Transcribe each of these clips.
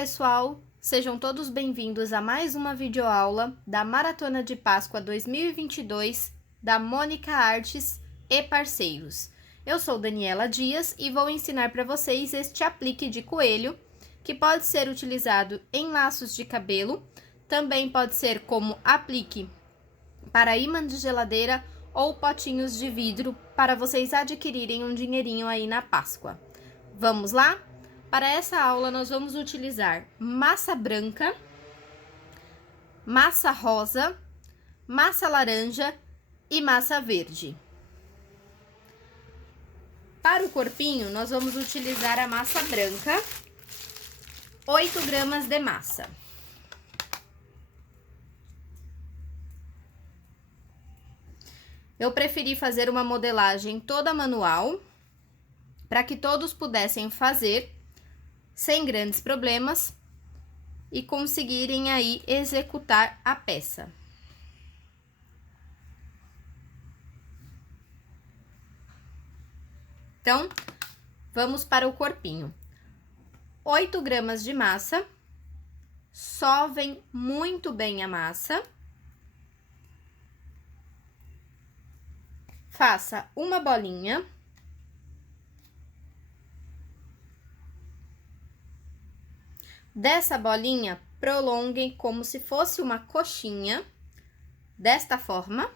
pessoal, sejam todos bem-vindos a mais uma videoaula da Maratona de Páscoa 2022 da Mônica Artes e Parceiros. Eu sou Daniela Dias e vou ensinar para vocês este aplique de coelho, que pode ser utilizado em laços de cabelo, também pode ser como aplique para imã de geladeira ou potinhos de vidro para vocês adquirirem um dinheirinho aí na Páscoa. Vamos lá? Para essa aula, nós vamos utilizar massa branca, massa rosa, massa laranja e massa verde. Para o corpinho, nós vamos utilizar a massa branca, 8 gramas de massa. Eu preferi fazer uma modelagem toda manual, para que todos pudessem fazer sem grandes problemas e conseguirem aí executar a peça. Então, vamos para o corpinho. 8 gramas de massa, sovem muito bem a massa. Faça uma bolinha. Dessa bolinha, prolonguem como se fosse uma coxinha, desta forma.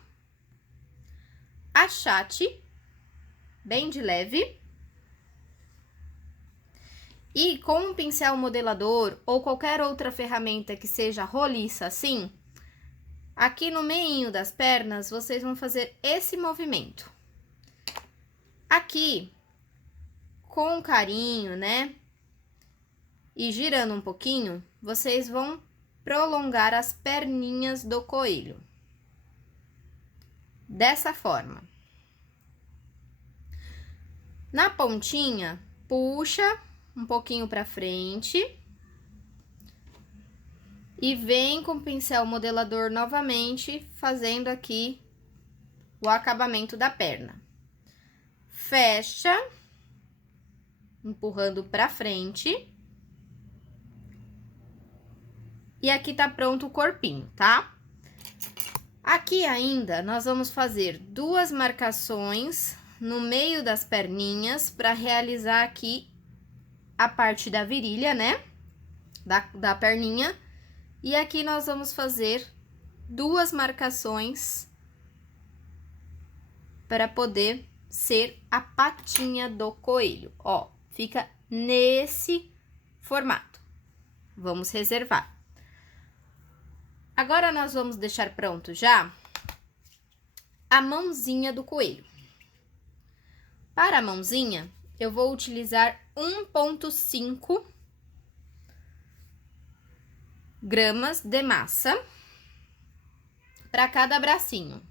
Achate, bem de leve. E com um pincel modelador ou qualquer outra ferramenta que seja roliça assim, aqui no meinho das pernas, vocês vão fazer esse movimento. Aqui, com carinho, né? E girando um pouquinho, vocês vão prolongar as perninhas do coelho. Dessa forma. Na pontinha, puxa um pouquinho para frente. E vem com o pincel modelador novamente, fazendo aqui o acabamento da perna. Fecha, empurrando para frente. E aqui tá pronto o corpinho, tá? Aqui ainda, nós vamos fazer 2 marcações no meio das perninhas para realizar aqui a parte da virilha, né? Da perninha. E aqui nós vamos fazer 2 marcações para poder ser a patinha do coelho. Ó, fica nesse formato. Vamos reservar. Agora, nós vamos deixar pronto já a mãozinha do coelho. Para a mãozinha, eu vou utilizar 1,5 gramas de massa para cada bracinho.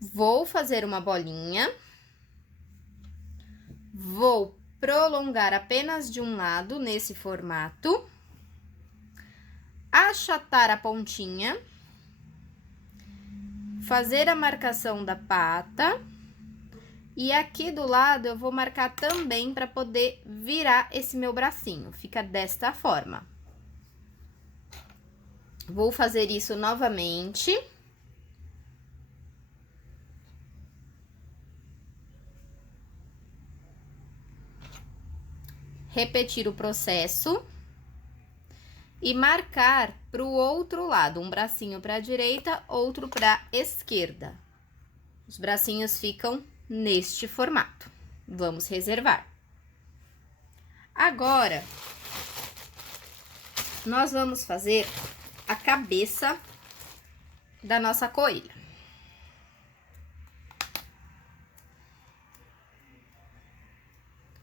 Vou fazer uma bolinha. Vou prolongar apenas de um lado nesse formato. Achatar a pontinha. Fazer a marcação da pata. E aqui do lado eu vou marcar também para poder virar esse meu bracinho. Fica desta forma. Vou fazer isso novamente. Repetir o processo. E marcar para o outro lado. Um bracinho para a direita, outro para a esquerda. Os bracinhos ficam neste formato. Vamos reservar. Agora, nós vamos fazer a cabeça da nossa coelha.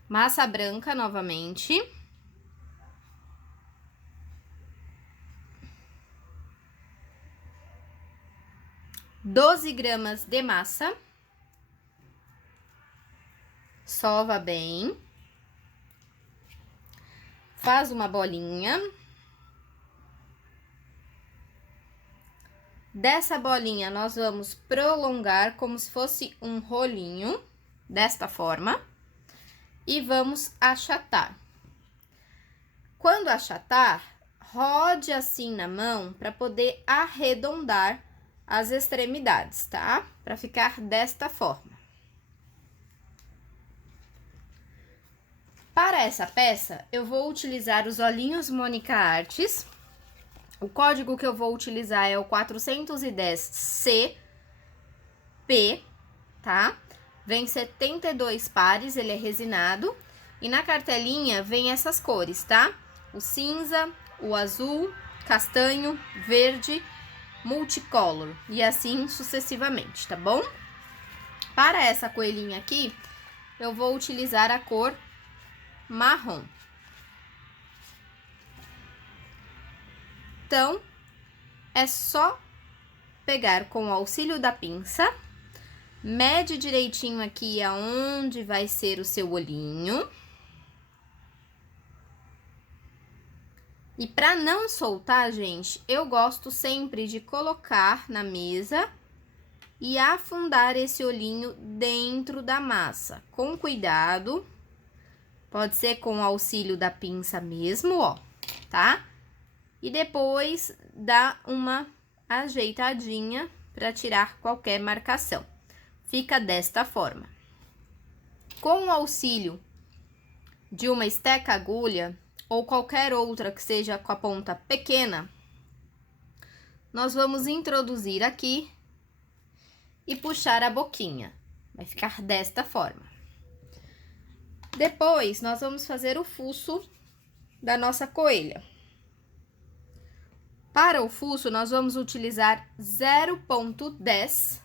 Massa branca novamente. Doze gramas de massa. Sova bem. Faz uma bolinha. Dessa bolinha, nós vamos prolongar como se fosse um rolinho, desta forma. e vamos achatar. Quando achatar, rode assim na mão para poder arredondar as extremidades, tá? Para ficar desta forma. Para essa peça, eu vou utilizar os olhinhos Mônica Artes. O código que eu vou utilizar é o 410CP, tá? Vem 72 pares, ele é resinado. E na cartelinha vem essas cores, tá? O cinza, o azul, castanho, verde, multicolor e assim sucessivamente, tá bom? Para essa coelhinha aqui, eu vou utilizar a cor marrom. Então, é só pegar com o auxílio da pinça, mede direitinho aqui aonde vai ser o seu olhinho. E para não soltar, gente, eu gosto sempre de colocar na mesa e afundar esse olhinho dentro da massa, com cuidado. Pode ser com o auxílio da pinça mesmo, ó, tá? E depois dá uma ajeitadinha para tirar qualquer marcação. Fica desta forma. Com o auxílio de uma esteca agulha ou qualquer outra que seja com a ponta pequena, nós vamos introduzir aqui e puxar a boquinha. Vai ficar desta forma. Depois, nós vamos fazer o fuço da nossa coelha. Para o fuço, nós vamos utilizar 0,10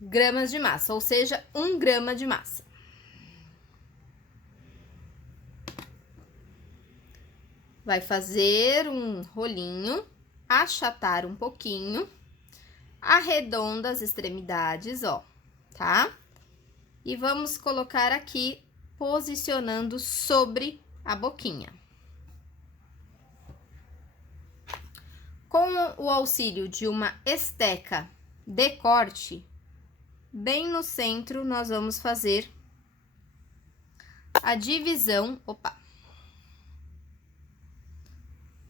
gramas de massa, ou seja, 1 grama de massa. Vai fazer um rolinho, achatar um pouquinho, arredonda as extremidades, ó, tá? E vamos colocar aqui, posicionando sobre a boquinha. Com o auxílio de uma esteca de corte, bem no centro, nós vamos fazer a divisão,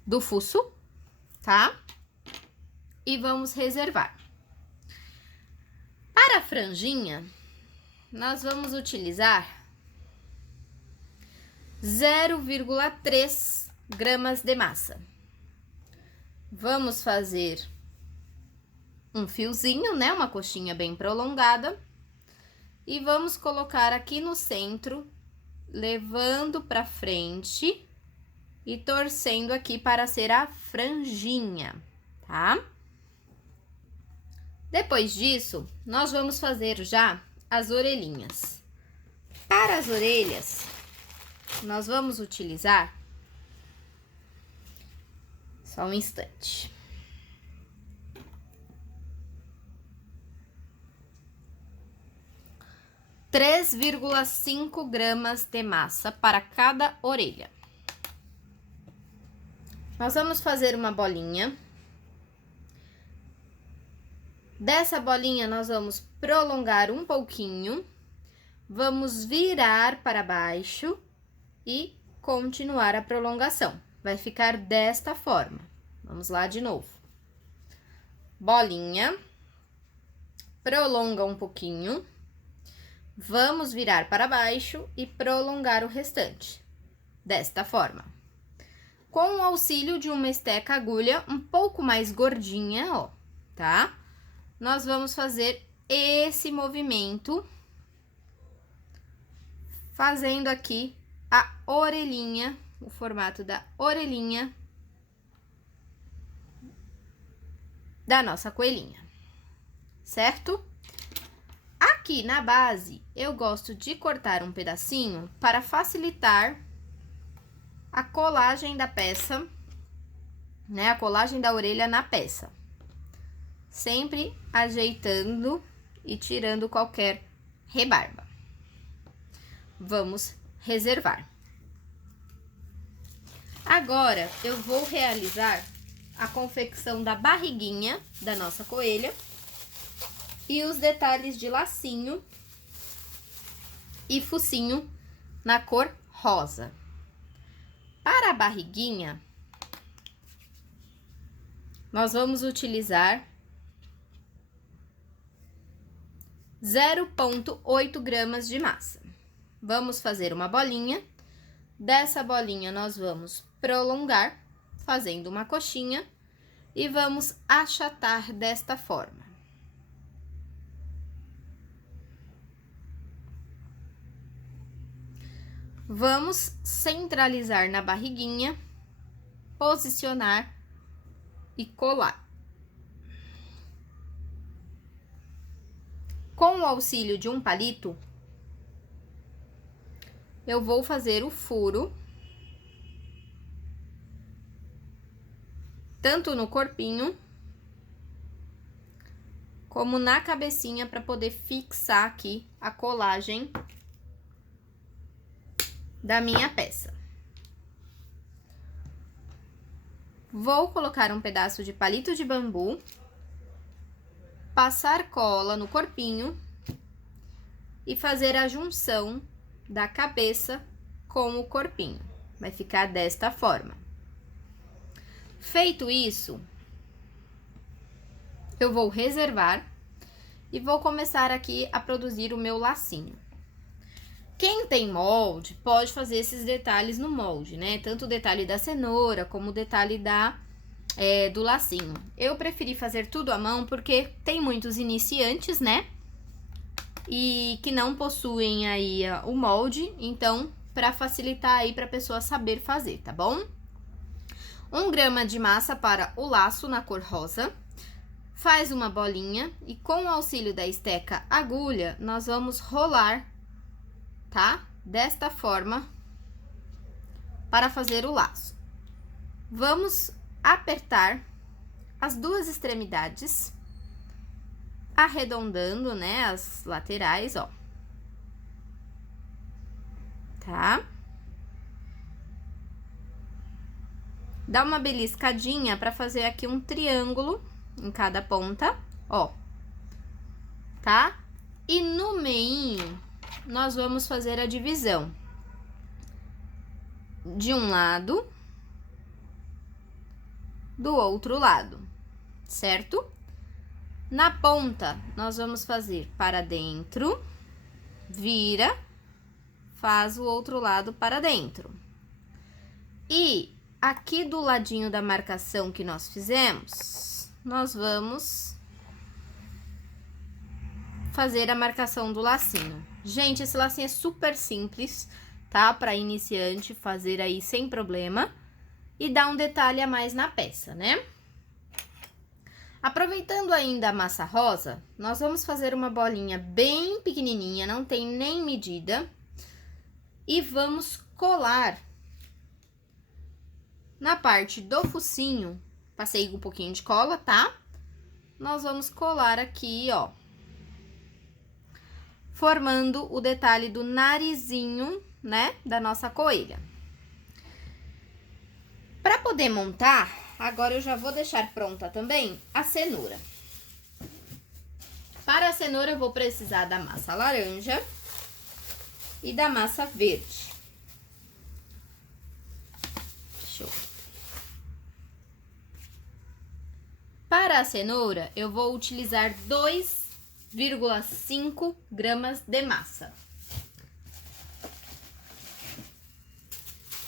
do fuço, tá? E vamos reservar. Para a franjinha, nós vamos utilizar 0,3 gramas de massa. Vamos fazer um fiozinho, né? Uma coxinha bem prolongada. E vamos colocar aqui no centro, levando para frente e torcendo aqui para ser a franjinha, tá? Depois disso, nós vamos fazer já as orelhinhas. Para as orelhas, nós vamos utilizar... Só um instante. R$ 3,5 gramas de massa para cada orelha. Nós vamos fazer uma bolinha. Dessa bolinha, nós vamos prolongar um pouquinho. Vamos virar para baixo e continuar a prolongação. Vai ficar desta forma. Vamos lá de novo. Bolinha. Prolonga um pouquinho. Vamos virar para baixo e prolongar o restante. Desta forma. Com o auxílio de uma esteca agulha um pouco mais gordinha, ó, tá? Nós vamos fazer esse movimento, fazendo aqui a orelhinha, o formato da orelhinha da nossa coelhinha, certo? Aqui na base, eu gosto de cortar um pedacinho para facilitar a colagem da peça, né? A colagem da orelha na peça. Sempre ajeitando e tirando qualquer rebarba. Vamos reservar. Agora, eu vou realizar a confecção da barriguinha da nossa coelha e os detalhes de lacinho e focinho na cor rosa. Para a barriguinha, nós vamos utilizar 0,8 gramas de massa. Vamos fazer uma bolinha. Dessa bolinha, nós vamos prolongar, fazendo uma coxinha, e vamos achatar desta forma. Vamos centralizar na barriguinha, posicionar e colar. Com o auxílio de um palito, eu vou fazer o furo, tanto no corpinho, como na cabecinha, para poder fixar aqui a colagem da minha peça. Vou colocar um pedaço de palito de bambu, passar cola no corpinho e fazer a junção da cabeça com o corpinho. Vai ficar desta forma. Feito isso, eu vou reservar e vou começar aqui a produzir o meu lacinho. Quem tem molde, pode fazer esses detalhes no molde, né? Tanto o detalhe da cenoura, como o detalhe do lacinho. Eu preferi fazer tudo à mão, porque tem muitos iniciantes, né? E que não possuem aí o molde, então, para facilitar aí para a pessoa saber fazer, tá bom? 1 grama de massa para o laço na cor rosa. Faz uma bolinha e com o auxílio da esteca agulha, nós vamos rolar, tá? Desta forma, para fazer o laço. Vamos apertar as duas extremidades, arredondando, né, as laterais, ó. Tá? Dá uma beliscadinha para fazer aqui um triângulo em cada ponta, ó. Tá? E no meinho, nós vamos fazer a divisão de um lado, do outro lado, certo? Na ponta, nós vamos fazer para dentro, vira, faz o outro lado para dentro. E aqui do ladinho da marcação que nós fizemos, nós vamos fazer a marcação do lacinho. Gente, esse lacinho é super simples, tá? Para iniciante fazer aí sem problema e dá um detalhe a mais na peça, né? Aproveitando ainda a massa rosa, nós vamos fazer uma bolinha bem pequenininha, não tem nem medida, e vamos colar na parte do focinho. Passei um pouquinho de cola, tá? Nós vamos colar aqui, ó, formando o detalhe do narizinho, né, da nossa coelha. Para poder montar, agora eu já vou deixar pronta também a cenoura. Para a cenoura, eu vou precisar da massa laranja e da massa verde. Show. Para a cenoura, eu vou utilizar 2,5 gramas de massa.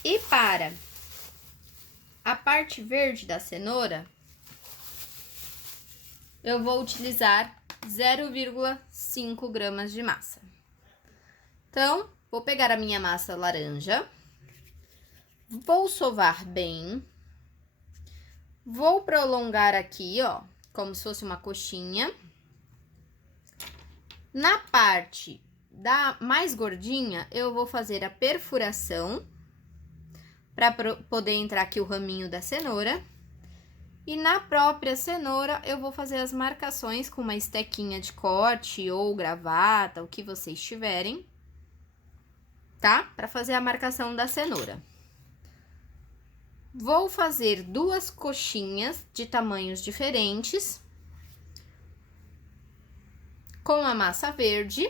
E para a parte verde da cenoura, eu vou utilizar 0,5 gramas de massa. Então, vou pegar a minha massa laranja, vou sovar bem, vou prolongar aqui, ó, como se fosse uma coxinha. Na parte da mais gordinha, eu vou fazer a perfuração para poder entrar aqui o raminho da cenoura. E na própria cenoura, eu vou fazer as marcações com uma estequinha de corte ou gravata, o que vocês tiverem, tá? Para fazer a marcação da cenoura. Vou fazer 2 coxinhas de tamanhos diferentes, com a massa verde.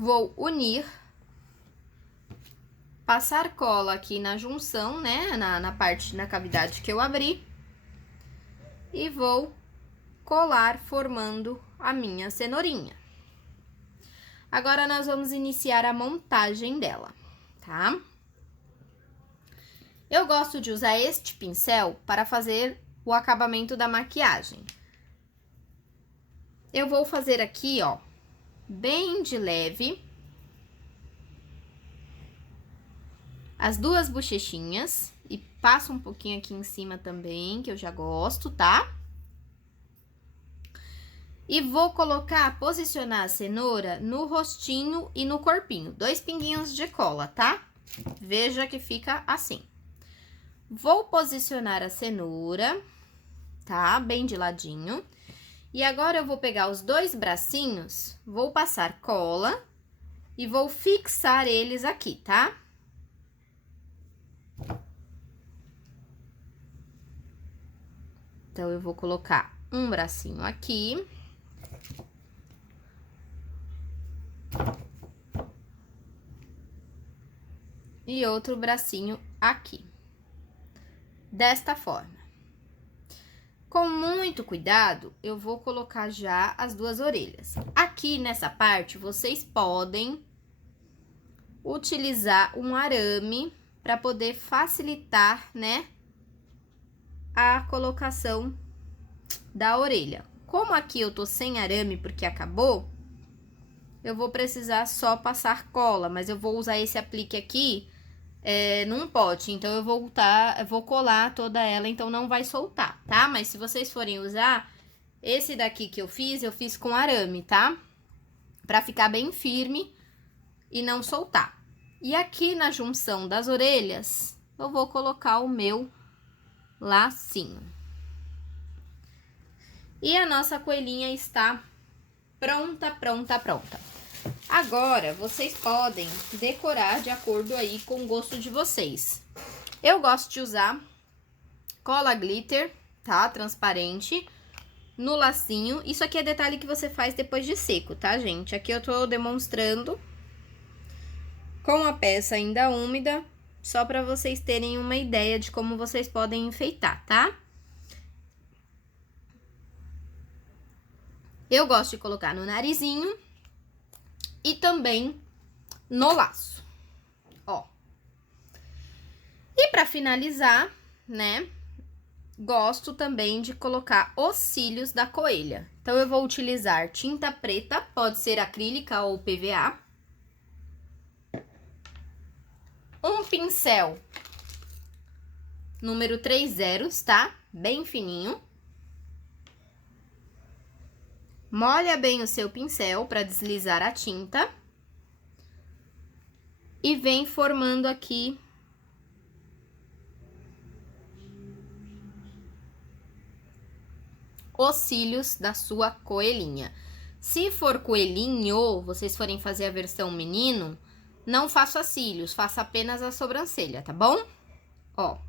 Vou unir, passar cola aqui na junção, né, na cavidade que eu abri, e vou colar formando a minha cenourinha. Agora, nós vamos iniciar a montagem dela, tá? Eu gosto de usar este pincel para fazer o acabamento da maquiagem. Eu vou fazer aqui, ó, bem de leve, as duas bochechinhas, e passo um pouquinho aqui em cima também, que eu já gosto, tá? E vou posicionar a cenoura no rostinho e no corpinho. 2 pinguinhos de cola, tá? Veja que fica assim. Vou posicionar a cenoura, tá? Bem de ladinho. E agora eu vou pegar os 2 bracinhos, vou passar cola e vou fixar eles aqui, tá? Então, eu vou colocar um bracinho aqui. E outro bracinho aqui. Desta forma. Com muito cuidado, eu vou colocar já as 2 orelhas. Aqui nessa parte, vocês podem utilizar um arame para poder facilitar, né, a colocação da orelha. Como aqui eu tô sem arame porque acabou, eu vou precisar só passar cola, mas eu vou usar esse aplique aqui num pote, então eu vou colar toda ela, então não vai soltar, tá? Mas se vocês forem usar, esse daqui que eu fiz com arame, tá? Pra ficar bem firme e não soltar. E aqui na junção das orelhas, eu vou colocar o meu lacinho. E a nossa coelhinha está pronta, pronta, pronta. Agora, vocês podem decorar de acordo aí com o gosto de vocês. Eu gosto de usar cola glitter, tá? Transparente, no lacinho. Isso aqui é detalhe que você faz depois de seco, tá, gente? Aqui eu tô demonstrando com a peça ainda úmida, só pra vocês terem uma ideia de como vocês podem enfeitar, tá? Eu gosto de colocar no narizinho e também no laço, ó. E pra finalizar, né, gosto também de colocar os cílios da coelha. Então, eu vou utilizar tinta preta, pode ser acrílica ou PVA. Um pincel número 3 zeros, tá? Bem fininho. Molha bem o seu pincel para deslizar a tinta. E vem formando aqui os cílios da sua coelhinha. Se for coelhinho, vocês forem fazer a versão menino, não faça cílios, faça apenas a sobrancelha, tá bom? Ó.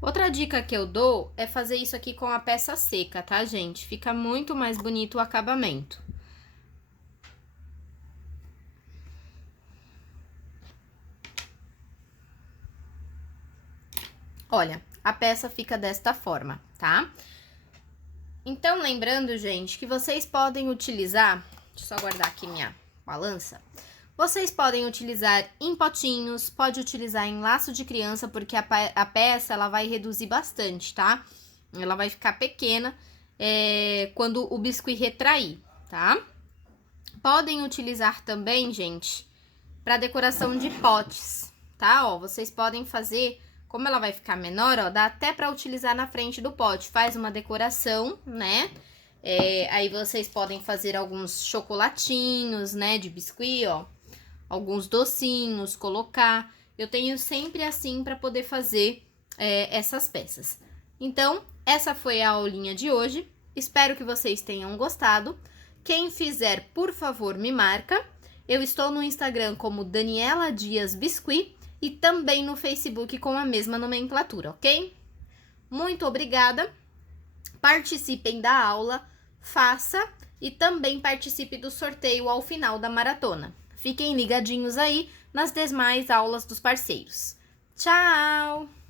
Outra dica que eu dou é fazer isso aqui com a peça seca, tá, gente? Fica muito mais bonito o acabamento. Olha, a peça fica desta forma, tá? Então, lembrando, gente, que vocês podem utilizar... Deixa eu só guardar aqui minha balança. Vocês podem utilizar em potinhos, pode utilizar em laço de criança, porque a peça, ela vai reduzir bastante, tá? Ela vai ficar pequena quando o biscuit retrair, tá? Podem utilizar também, gente, para decoração de potes, tá? Ó, vocês podem fazer, como ela vai ficar menor, ó, dá até para utilizar na frente do pote. Faz uma decoração, né? Aí vocês podem fazer alguns chocolatinhos, né, de biscuit, ó. Alguns docinhos, colocar. Eu tenho sempre assim para poder fazer essas peças. Então, essa foi a aulinha de hoje. Espero que vocês tenham gostado. Quem fizer, por favor, me marca. Eu estou no Instagram como Daniela Dias Biscuit e também no Facebook com a mesma nomenclatura, ok? Muito obrigada. Participem da aula, faça e também participe do sorteio ao final da maratona. Fiquem ligadinhos aí nas demais aulas dos parceiros. Tchau!